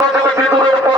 থেকে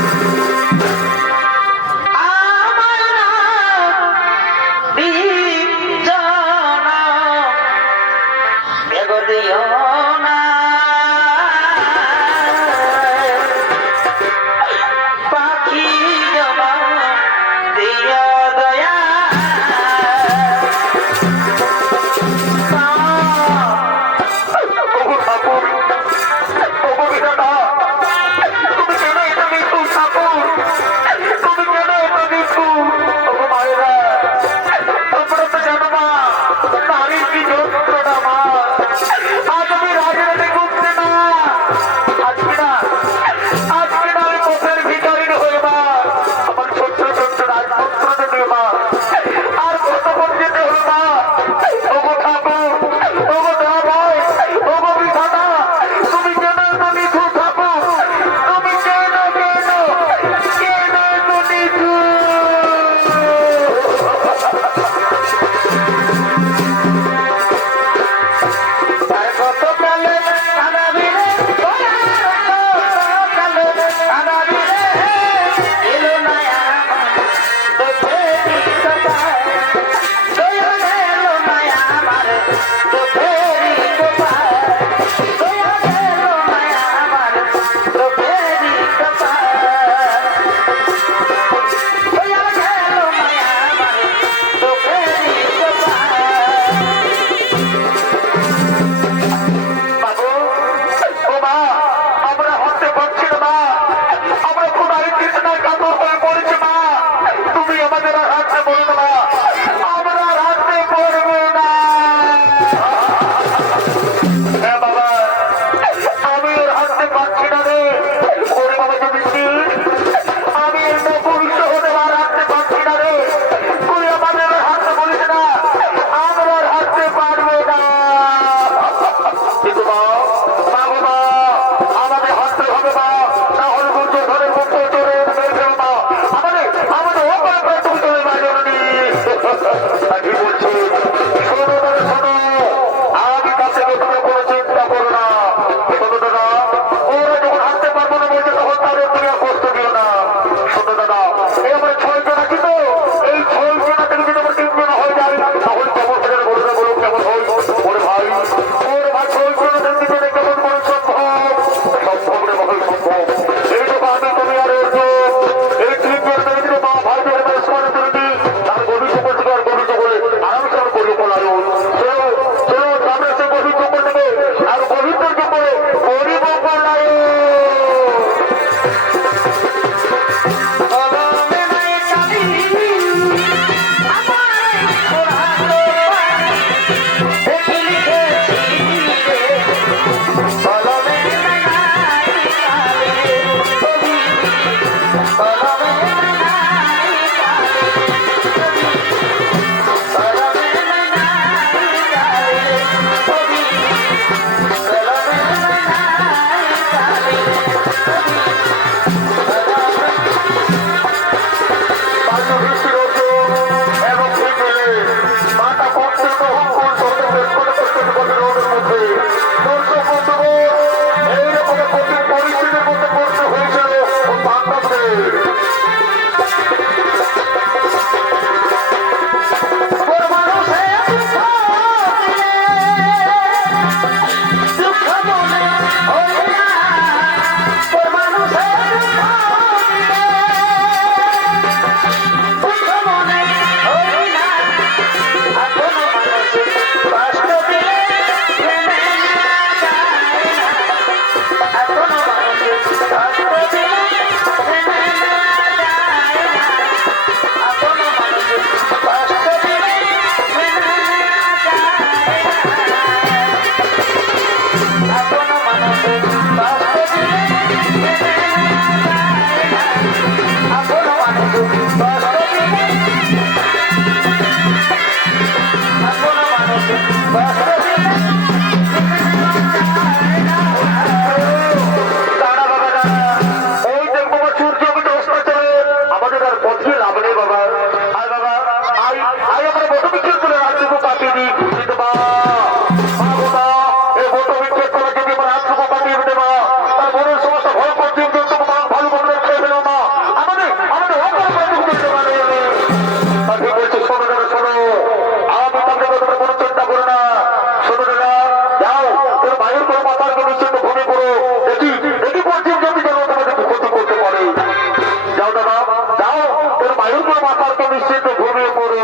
আপাত নিশ্চিত ঘুমিয়ে পড়ো।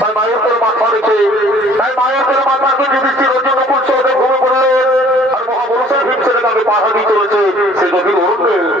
তাই মায়ের মাথা রেখে তাই মায়ের মাথা রেখে বৃষ্টির ওজন উপর চলতে ঘুমিয়ে পড়লেন আর মহাপুরুষের ভিড় ছেড়ে তাকে পাহাড়ি চলেছে, সে গভীর অরণ্যে